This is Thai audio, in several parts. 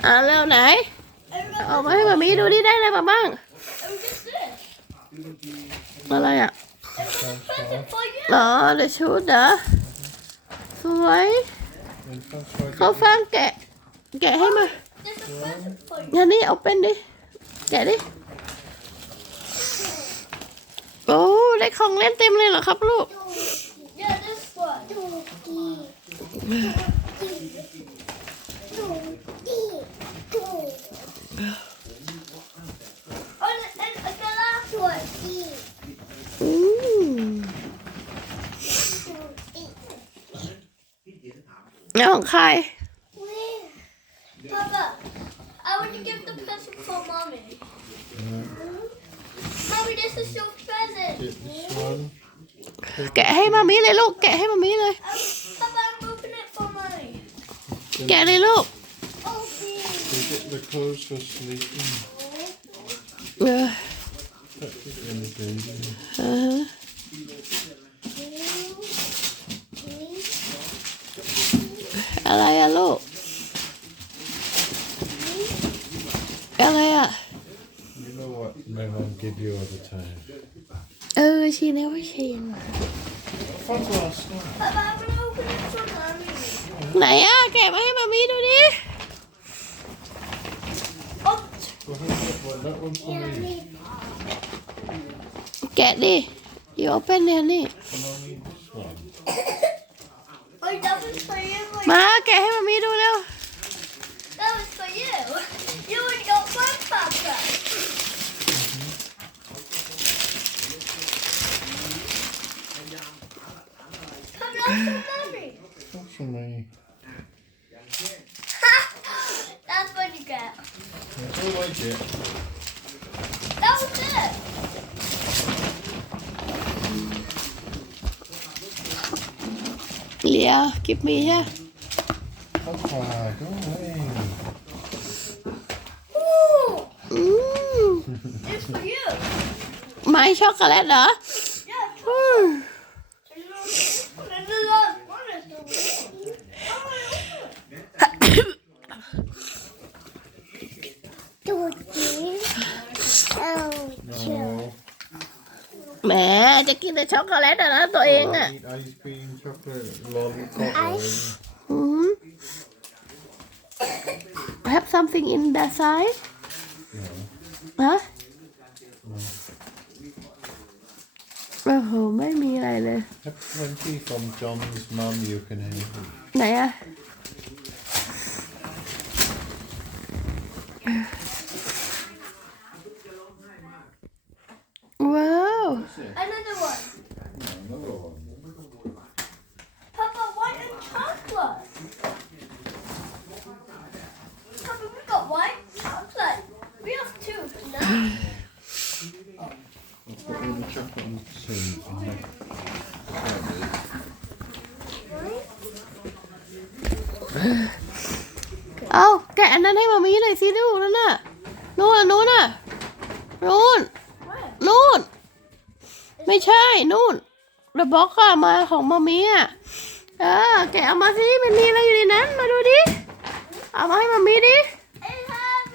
อ่าเร็วไหนเอามาให้มามีดูดิได้อะไรมาบ้าง อะไรอะอ๋อเดี๋ยวชุดเหรอสวยเขาฟังแกะ แกะให้มาอันนี้เอาเป็นดิ แกะดิ โอ้ได้ของเล่นเต็มเลยเหรอครับลูก แล้วของใคร Where? Papa, I want to give the present for mommy. Mommy, this is your present. Get this one. แกะให้มามีเลยลูก แกะให้มามีเลย Um, Papa, I'm opening it for mommy. แกะเลยลูก Open. They get the clothes for sleeping. เออ Put it in the baby. เออ อะไรอะลูก อะไรอะ You know what my mum give you all the time. เออชีเนว่าชีน What's last night? Papa, I'm going to open it for mommy. ไหนอะแกะมาให้มามีดูดิ Oh, Well, who's that one? That one's for me. แกะดิเดี๋ยวเป็นเนี่ยนี่ Mommy, this one. wait, that was I do like it. That was it. เหลียกิบมีใช่ That's why. Go away. Ooh, อืม it's for you. ไม้ช็อกโกแลตเหรอ แหมจะกินแต่ช็อกโกแลตอะนะตัวเองอะ Eat ice cream, chocolate, lollipop. Ice. อืม have something in that side No. ฮะโอ้โหไม่มีอะไรเลย Have plenty from John's mum you can have. ไหนอะ Another one. Another one. Papa, white and chocolate. Papa, we got white chocolate. We have two now. I'll put all the chocolate on the sink. and then- There it is. เอาแกะอันนั้นให้มามีหน่อยสิลูกนั่นน่ะ นู่นน่ะนู่นน่ะนู่น Where? นู่น ไม่ใช่นู่นระบอกอะมาของมามีอะเออแกะเอามาสิมันมีอะไรอยู่ในนั้น มาดูดิ เอามาให้มามีดิ It has.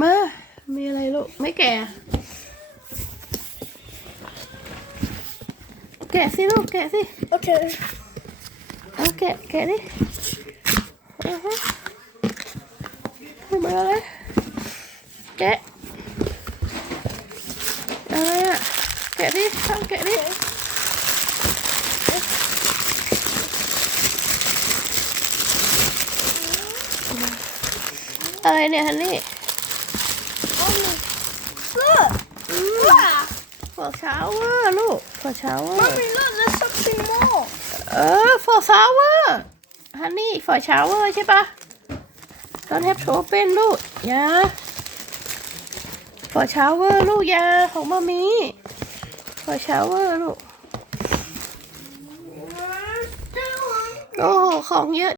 มา มีอะไรลูก ไม่แกะแกะสิลูก แกะสิ Okay. เอาแกะ แกะดิอือฮึ มาเลยแกะอะไรอะแกะดิทำแกะดิอะไรเนี่ยฮันนี่ Look. Wow. ฟอชาวเวอร์ลูกฟอชาวเวอร์ Mommy, look, there's something more. เออฟอชาวเวอร์ ฮันนี่ฟอชาวเวอร์ใช่ปะ Don't have to open ลูกยาฟอชาวเวอร์ลูกยาของมามีฟอชาวเวอร์ลูก โอ้โหของเยอะ